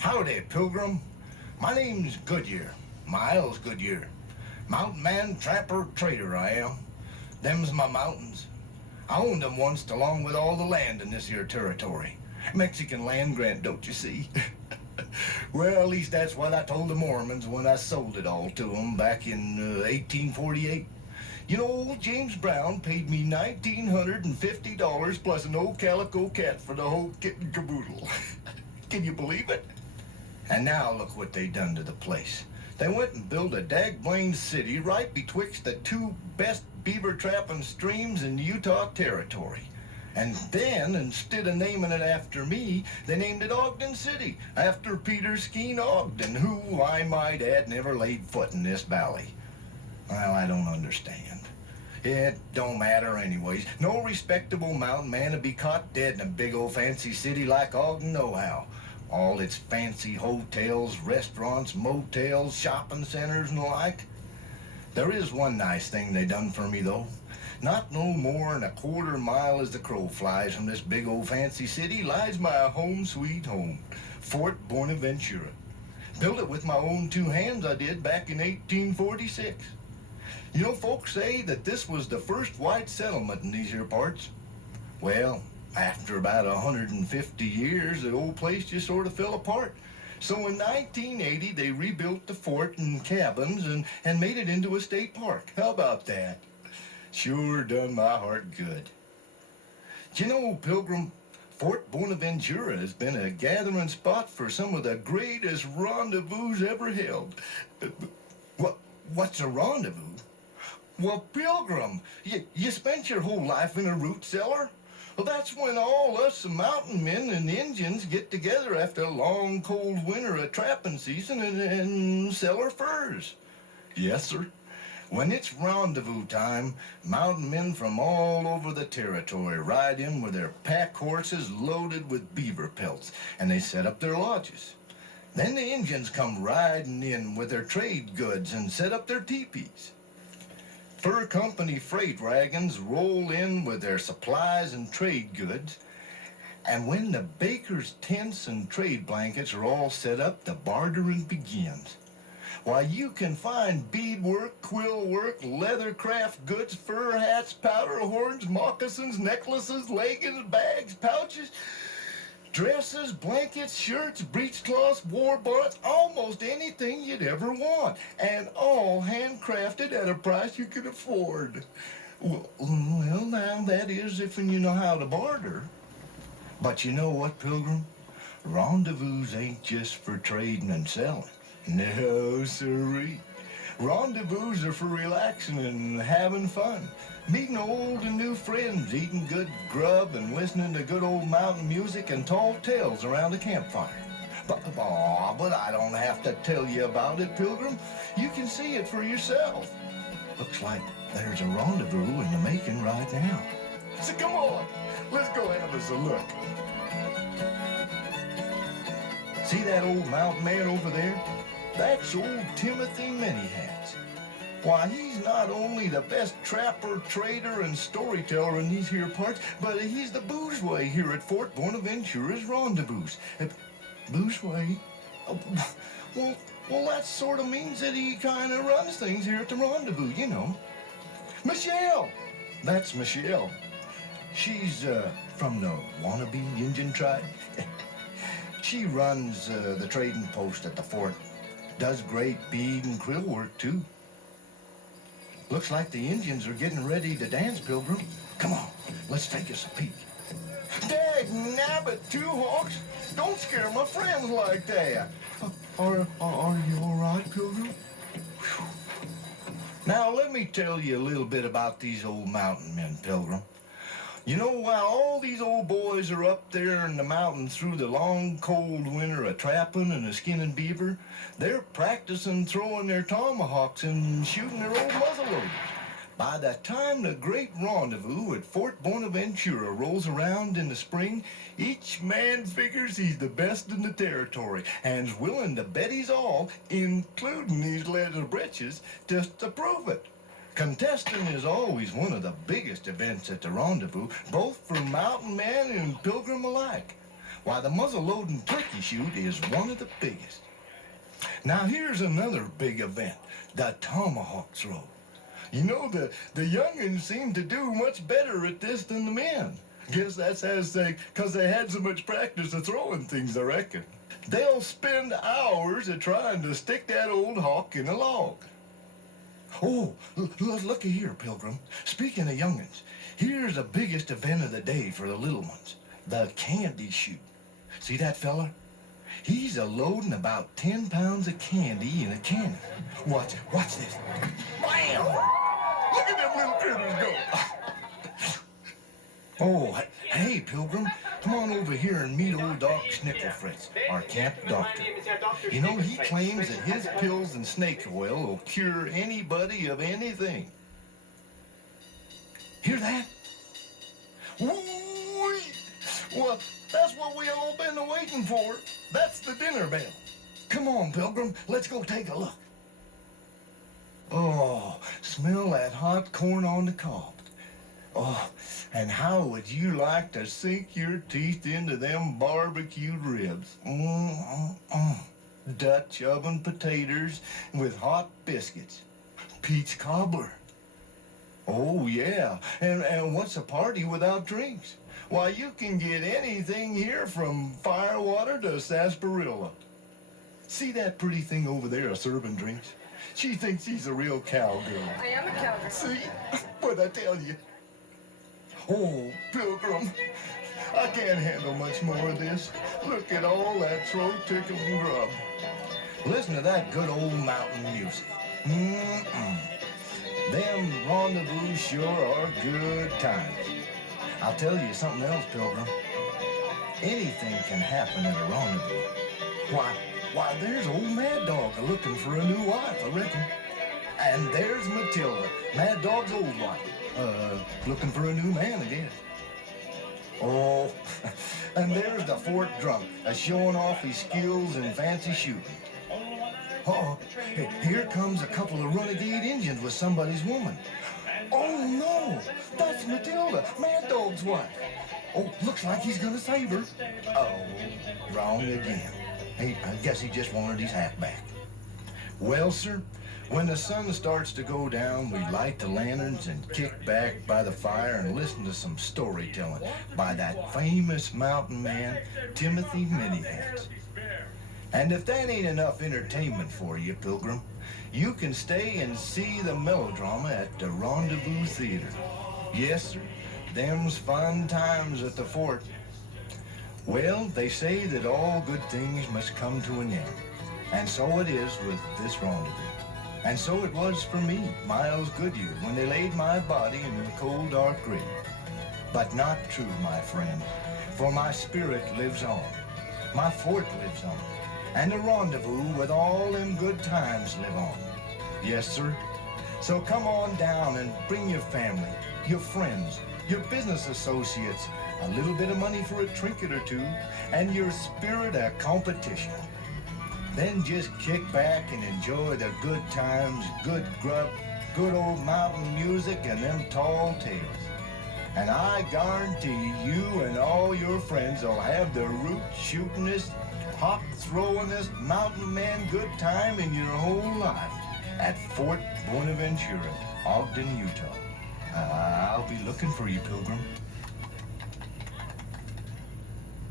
Howdy, Pilgrim. My name's Goodyear, Miles Goodyear. Mountain man, trapper, trader I am. Them's my mountains. I owned them once along with all the land in this here territory. Mexican land grant, don't you see? Well, at least that's what I told the Mormons when I sold it all to them back in 1848. You know, old James Brown paid me $1,950 plus an old calico cat for the whole kit and caboodle. Can you believe it? And now look what they done to the place. They went and built a dag-blamed city right betwixt the two best beaver trapping streams in Utah territory. And then, instead of naming it after me, they named it Ogden City, after Peter Skeen Ogden, who, I might add, never laid foot in this valley. Well, I don't understand. It don't matter anyways. No respectable mountain man would be caught dead in a big old fancy city like Ogden nohow. All its fancy hotels, restaurants, motels, shopping centers, and the like. There is one nice thing they done for me, though. Not no more than a quarter mile as the crow flies from this big old fancy city lies my home sweet home, Fort Buenaventura. Built it with my own two hands, I did, back in 1846. You know, folks say that this was the first white settlement in these here parts. Well, after about 150 years, the old place just sort of fell apart. So in 1980, they rebuilt the fort and cabins and made it into a state park. How about that? Sure done my heart good. Do you know, Pilgrim, Fort Buenaventura has been a gathering spot for some of the greatest rendezvous ever held. What's a rendezvous? Well, Pilgrim, you spent your whole life in a root cellar? Well, that's when all us mountain men and Indians get together after a long, cold winter of trapping season and sell our furs. Yes, sir. When it's rendezvous time, mountain men from all over the territory ride in with their pack horses loaded with beaver pelts, and they set up their lodges. Then the Indians come riding in with their trade goods and set up their teepees. Fur company freight wagons roll in with their supplies and trade goods, and when the bakers' tents and trade blankets are all set up, the bartering begins. Why, you can find beadwork, quill work, leather craft goods, fur hats, powder horns, moccasins, necklaces, leggings, bags, pouches, dresses, blankets, shirts, breechcloths, war bonnets, almost anything you'd ever want, and all handcrafted at a price you can afford. Well, now that is if you know how to barter. But you know what, Pilgrim? Rendezvous ain't just for trading and selling. No, sirree. Rendezvous are for relaxing and having fun, meeting old and new friends, eating good grub and listening to good old mountain music and tall tales around a campfire. But I don't have to tell you about it, Pilgrim. You can see it for yourself. Looks like there's a rendezvous in the making right now. So come on, let's go have us a look. See that old mountain man over there? That's old Timothy Many-Hats. Why, he's not only the best trapper, trader, and storyteller in these here parts, but he's the bourgeois here at Fort Buenaventura's rendezvous. Bourgeois? Oh, well, that sort of means that he kind of runs things here at the rendezvous, you know. Michelle! That's Michelle. She's from the wannabe Indian tribe. She runs the trading post at the fort. Does great bead and quill work, too. Looks like the Indians are getting ready to dance, Pilgrim. Come on, let's take us a peek. Dag nabbit, two hawks! Don't scare my friends like that. Are you all right, Pilgrim? Whew. Now, let me tell you a little bit about these old mountain men, Pilgrim. You know, while all these old boys are up there in the mountains through the long, cold winter of trapping and skinning beaver, they're practicing throwing their tomahawks and shooting their old muzzleloaders. By the time the great rendezvous at Fort Buenaventura rolls around in the spring, each man figures he's the best in the territory and's willing to bet he's all, including these leather breeches, just to prove it. Contesting is always one of the biggest events at the rendezvous, both for mountain man and pilgrim alike. Why, the muzzle-loading turkey shoot is one of the biggest. Now, here's another big event, the tomahawk throw. You know, the young'uns seem to do much better at this than the men. Guess that's because they had so much practice of throwing things, I reckon. They'll spend hours at trying to stick that old hawk in a log. Oh, looky here, Pilgrim. Speaking of young'uns, here's the biggest event of the day for the little ones, the candy shoot. See that fella? He's a-loading about 10 pounds of candy in a cannon. Watch this. Bam! Look at them little critters go. Oh, hey, Pilgrim, come on over here and meet old Doc Schnickelfritz, our camp doctor. You know, he claims that his pills and snake oil will cure anybody of anything. Hear that? Woo-wee! Well, that's what we all been waiting for. That's the dinner bell. Come on, Pilgrim, let's go take a look. Oh, smell that hot corn on the cob. Oh, and how would you like to sink your teeth into them barbecued ribs? Dutch oven potatoes with hot biscuits. Peach cobbler. Oh, yeah. And what's a party without drinks? Why, you can get anything here from firewater to sarsaparilla. See that pretty thing over there serving drinks? She thinks she's a real cowgirl. I am a cowgirl. See? What'd I tell you? Oh, Pilgrim, I can't handle much more of this. Look at all that throat-tickling grub. Listen to that good old mountain music. Them rendezvous sure are good times. I'll tell you something else, Pilgrim. Anything can happen at a rendezvous. Why, there's old Mad Dog looking for a new wife, I reckon. And there's Matilda, Mad Dog's old wife. Looking for a new man, I guess. Oh, and there's the Fort Drunk, showing off his skills in fancy shooting. Oh, here comes a couple of renegade Indians with somebody's woman. Oh, no, that's Matilda, Mad Dog's wife. Oh, looks like he's gonna save her. Oh, wrong again. Hey, I guess he just wanted his hat back. Well, sir, when the sun starts to go down, we light the lanterns and kick back by the fire and listen to some storytelling by that famous mountain man, Timothy Manyhats. And if that ain't enough entertainment for you, Pilgrim, you can stay and see the melodrama at the Rendezvous Theater. Yes, sir, them's fun times at the fort. Well, they say that all good things must come to an end. And so it is with this rendezvous. And so it was for me, Miles Goodyear, when they laid my body in the cold, dark grave. But not true, my friend, for my spirit lives on. My fort lives on. And the rendezvous with all them good times live on. Yes, sir. So come on down and bring your family, your friends, your business associates, a little bit of money for a trinket or two, and your spirit of competition. Then just kick back and enjoy the good times, good grub, good old mountain music, and them tall tales. And I guarantee you and all your friends will have the root-shootingest, hawk-throwingest mountain man good time in your whole life at Fort Buenaventura, Ogden, Utah. I'll be looking for you, Pilgrim.